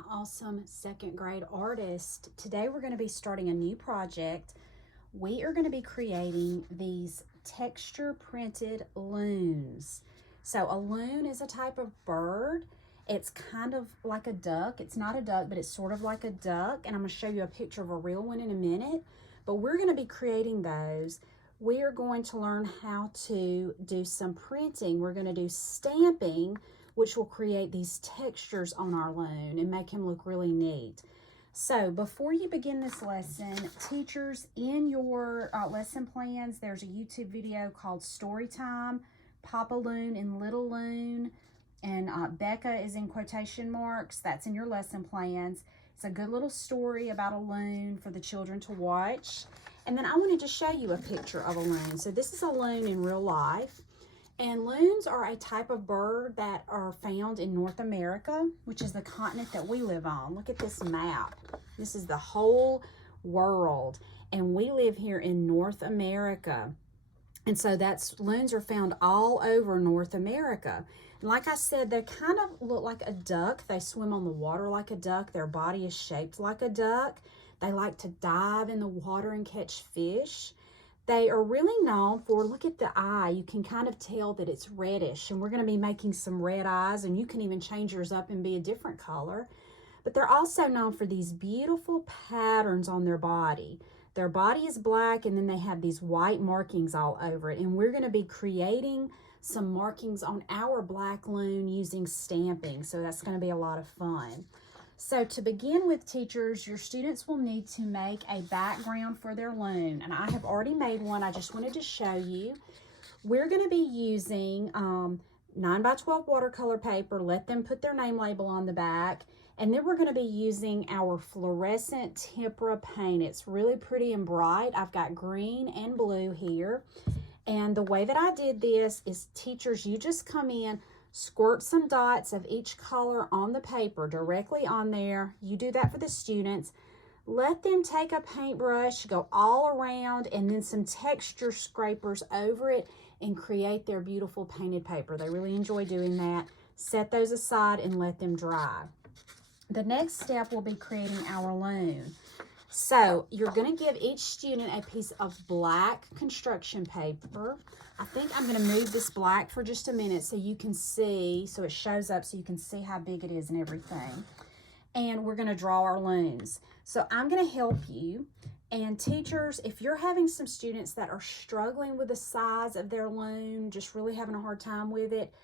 my awesome second grade artist. Today we're going to be starting a new project. We are going to be creating these texture printed loons. So a loon is a type of bird. It's kind of like a duck. It's not a duck, but it's sort of like a duck. And I'm going to show you a picture of a real one in a minute. But we're going to be creating those. We are going to learn how to do some printing. We're going to do stamping, which will create these textures on our loon and make him look really neat. So before you begin this lesson, teachers, in your lesson plans, there's a YouTube video called Story Time, Papa Loon and Little Loon, and Becca is in quotation marks. That's in your lesson plans. It's a good little story about a loon for the children to watch. And then I wanted to show you a picture of a loon. So this is a loon in real life. And loons are a type of bird that are found in North America, which is the continent that we live on. Look at this map. This is the whole world. And we live here in North America. And so loons are found all over North America. And like I said, they kind of look like a duck. They swim on the water like a duck. Their body is shaped like a duck. They like to dive in the water and catch fish. They are really known for, look at the eye. You can kind of tell that it's reddish, and we're going to be making some red eyes, and you can even change yours up and be a different color. But they're also known for these beautiful patterns on their body. Their body is black, and then they have these white markings all over it. And we're going to be creating some markings on our black loon using stamping. So that's going to be a lot of fun. So to begin with, teachers, your students will need to make a background for their loon. And I have already made one. I just wanted to show you. We're going to be using 9x12 watercolor paper. Let them put their name label on the back. And then we're going to be using our fluorescent tempera paint. It's really pretty and bright. I've got green and blue here. And the way that I did this is, teachers, you just come in, squirt some dots of each color on the paper directly on there. You do that for the students. Let them take a paintbrush, go all around, and then some texture scrapers over it and create their beautiful painted paper. They really enjoy doing that. Set those aside and let them dry. The next step will be creating our loon. So you're going to give each student a piece of black construction paper. I think I'm going to move this black for just a minute so you can see, so it shows up so you can see how big it is and everything. And we're going to draw our loons. So I'm going to help you. And teachers, if you're having some students that are struggling with the size of their loon, just really having a hard time with it,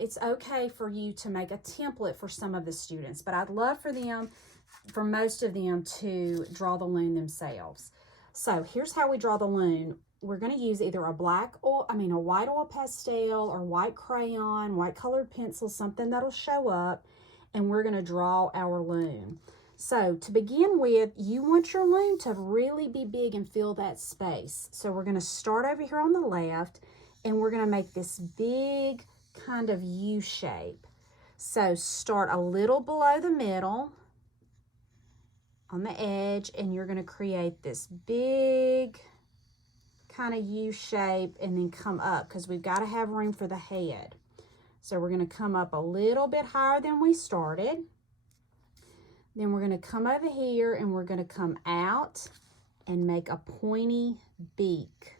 it's okay for you to make a template for some of the students. But I'd love for most of them to draw the loon themselves. So here's how we draw the loon. We're going to use either a white oil pastel or white crayon, white colored pencil, something that'll show up, and we're going to draw our loon. So to begin with, you want your loon to really be big and fill that space. So we're going to start over here on the left, and we're going to make this big kind of U shape. So start a little below the middle on the edge, and you're going to create this big kind of U shape and then come up, because we've got to have room for the head. So we're going to come up a little bit higher than we started. Then we're going to come over here and we're going to come out and make a pointy beak.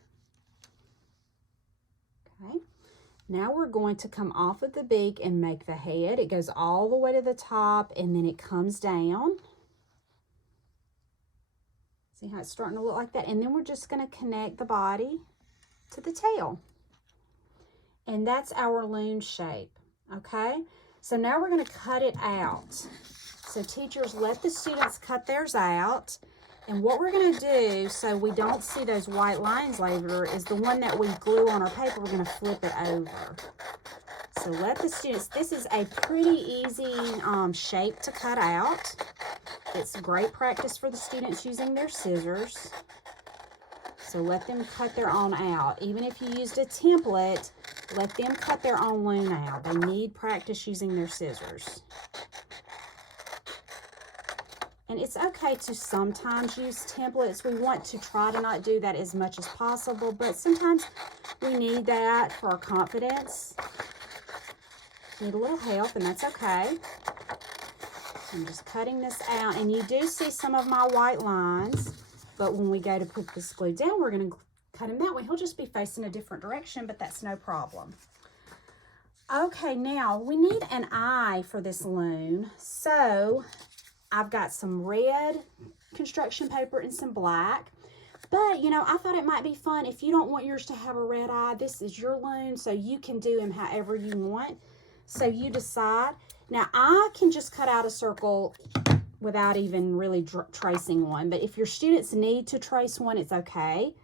Okay. Now we're going to come off of the beak and make the head. It goes all the way to the top and then it comes down. See how it's starting to look like that? And then we're just going to connect the body to the tail. And that's our loon shape, okay? So now we're going to cut it out. So teachers, let the students cut theirs out. And what we're going to do, so we don't see those white lines later, is the one that we glue on our paper, we're going to flip it over. So let the students, this is a pretty easy shape to cut out. It's great practice for the students using their scissors. So let them cut their own out. Even if you used a template, let them cut their own loon out. They need practice using their scissors. And it's okay to sometimes use templates. We want to try to not do that as much as possible, but sometimes we need that for our confidence. Need a little help, and that's okay. I'm just cutting this out, and you do see some of my white lines, but when we go to put this glue down, we're going to cut him that way. He'll just be facing a different direction, but that's no problem. Okay, now we need an eye for this loon. So I've got some red construction paper and some black. But, you know, I thought it might be fun. If you don't want yours to have a red eye, this is your loon, so you can do him however you want. So you decide. Now, I can just cut out a circle without even really tracing one. But if your students need to trace one, it's okay.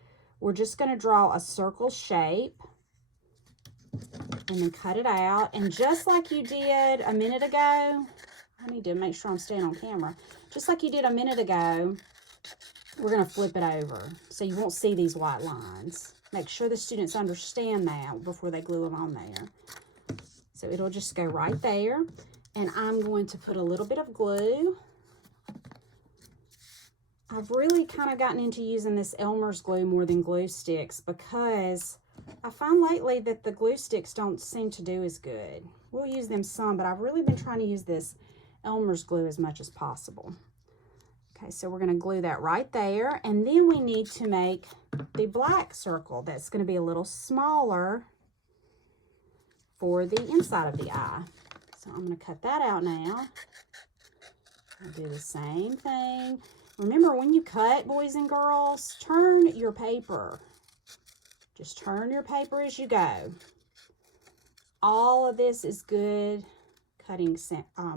We're just going to draw a circle shape and then cut it out. And just like you did a minute ago, I need to make sure I'm staying on camera. Just like you did a minute ago, we're going to flip it over so you won't see these white lines. Make sure the students understand that before they glue them on there. So it'll just go right there. And I'm going to put a little bit of glue. I've really kind of gotten into using this Elmer's glue more than glue sticks because I find lately that the glue sticks don't seem to do as good. We'll use them some, but I've really been trying to use this Elmer's glue as much as possible. Okay, so we're going to glue that right there. And then we need to make the black circle that's going to be a little smaller for the inside of the eye. So I'm going to cut that out now. I'll do the same thing. Remember, when you cut, boys and girls, turn your paper. Just turn your paper as you go. All of this is good cutting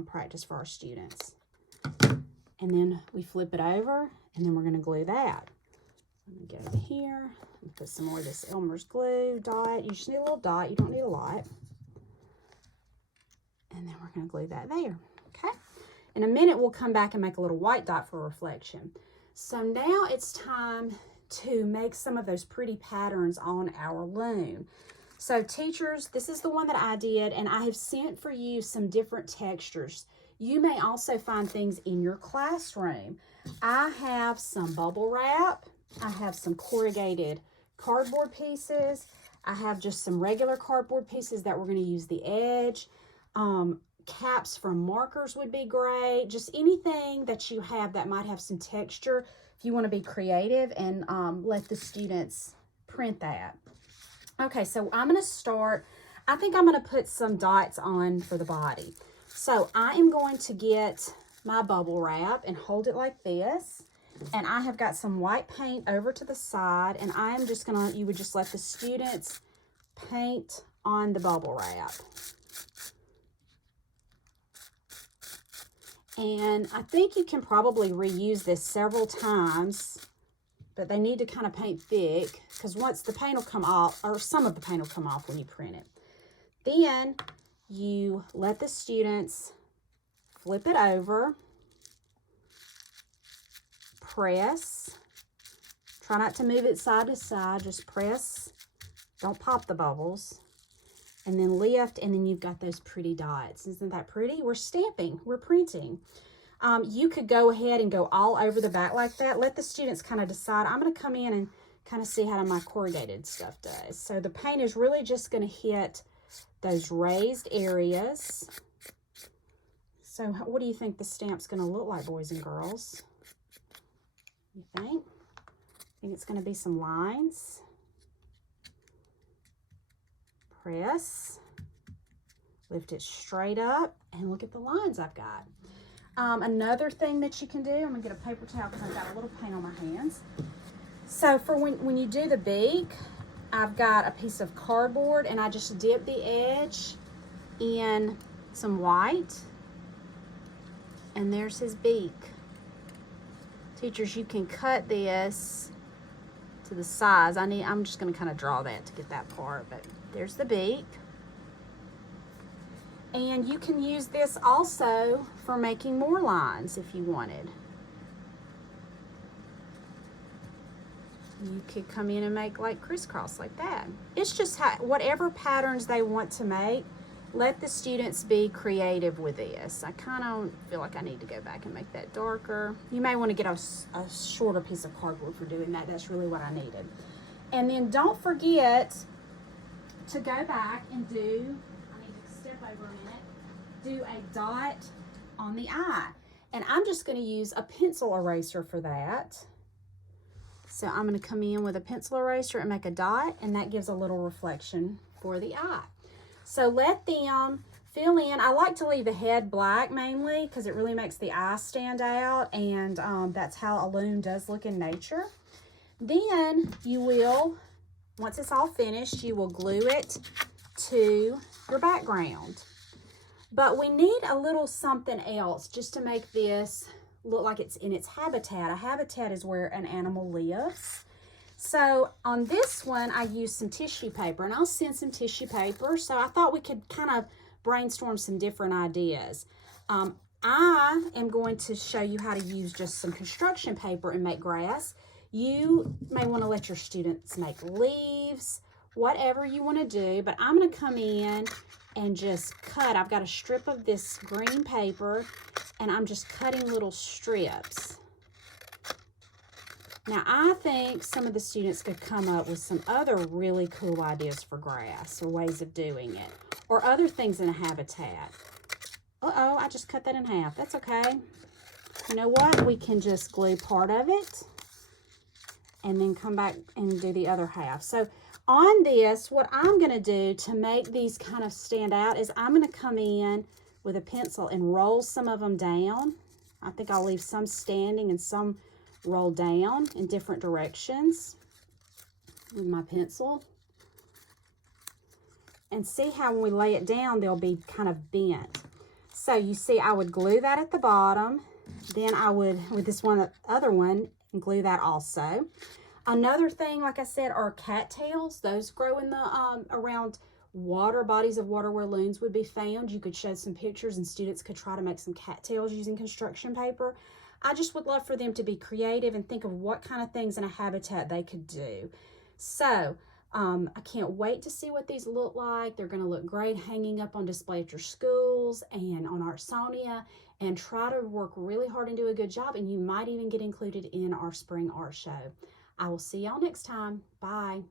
practice for our students. And then we flip it over, and then we're going to glue that. I'm going to go over here and put some more of this Elmer's glue dot. You just need a little dot. You don't need a lot. And then we're going to glue that there. Okay. In a minute, we'll come back and make a little white dot for reflection. So now it's time to make some of those pretty patterns on our loon. So teachers, this is the one that I did, and I have sent for you some different textures. You may also find things in your classroom. I have some bubble wrap. I have some corrugated cardboard pieces. I have just some regular cardboard pieces that we're going to use the edge. Caps from markers would be great. Just anything that you have that might have some texture if you want to be creative and let the students print that. Okay, so I'm going to start. I think I'm going to put some dots on for the body. So I am going to get my bubble wrap and hold it like this. And I have got some white paint over to the side. And I am just going to, you would just let the students paint on the bubble wrap. And I think you can probably reuse this several times, but they need to kind of paint thick because once the paint will come off, or some of the paint will come off when you print it. Then you let the students flip it over, press, try not to move it side to side, just press, don't pop the bubbles, and then lift, and then you've got those pretty dots. Isn't that pretty? We're stamping, we're printing. You could go ahead and go all over the back like that. Let the students kind of decide. I'm going to come in and kind of see how my corrugated stuff does. So the paint is really just going to hit those raised areas. So what do you think the stamp's going to look like, boys and girls? You think? I think it's going to be some lines. Press. Lift it straight up. And look at the lines I've got. Another thing that you can do, I'm going to get a paper towel because I've got a little paint on my hands. So for when you do the beak, I've got a piece of cardboard and I just dip the edge in some white. And there's his beak. Teachers, you can cut this to the size. I'm just going to kind of draw that to get that part, but there's the beak. And you can use this also for making more lines if you wanted. You could come in and make like crisscross like that. It's just whatever patterns they want to make. Let the students be creative with this. I kind of feel like I need to go back and make that darker. You may want to get a shorter piece of cardboard for doing that. That's really what I needed. And then don't forget to go back and do, I need to step over a minute, do a dot on the eye. And I'm just going to use a pencil eraser for that. So I'm going to come in with a pencil eraser and make a dot, and that gives a little reflection for the eye. So let them fill in. I like to leave the head black mainly because it really makes the eye stand out, and that's how a loon does look in nature. Then you will, once it's all finished, you will glue it to your background. But we need a little something else just to make this look like it's in its habitat. A habitat is where an animal lives. So on this one, I used some tissue paper, and I'll send some tissue paper. So I thought we could kind of brainstorm some different ideas. I am going to show you how to use just some construction paper and make grass. You may want to let your students make leaves, whatever you want to do, but I'm going to come in and just cut. I've got a strip of this green paper, and I'm just cutting little strips. Now, I think some of the students could come up with some other really cool ideas for grass or ways of doing it, or other things in a habitat. Uh-oh, I just cut that in half. That's okay. You know what? We can just glue part of it and then come back and do the other half. So on this, what I'm going to do to make these kind of stand out is I'm going to come in with a pencil and roll some of them down. I think I'll leave some standing and some roll down in different directions with my pencil. And see how when we lay it down, they'll be kind of bent. So you see, I would glue that at the bottom. Then I would, with this other one, glue that also. Another thing, like I said, are cattails. Those grow in the around water, bodies of water where loons would be found. You could show some pictures and students could try to make some cattails using construction paper. I just would love for them to be creative and think of what kind of things in a habitat they could do. So I can't wait to see what these look like. They're going to look great hanging up on display at your schools and on Artsonia, and try to work really hard and do a good job, and you might even get included in our spring art show. I will see y'all next time. Bye.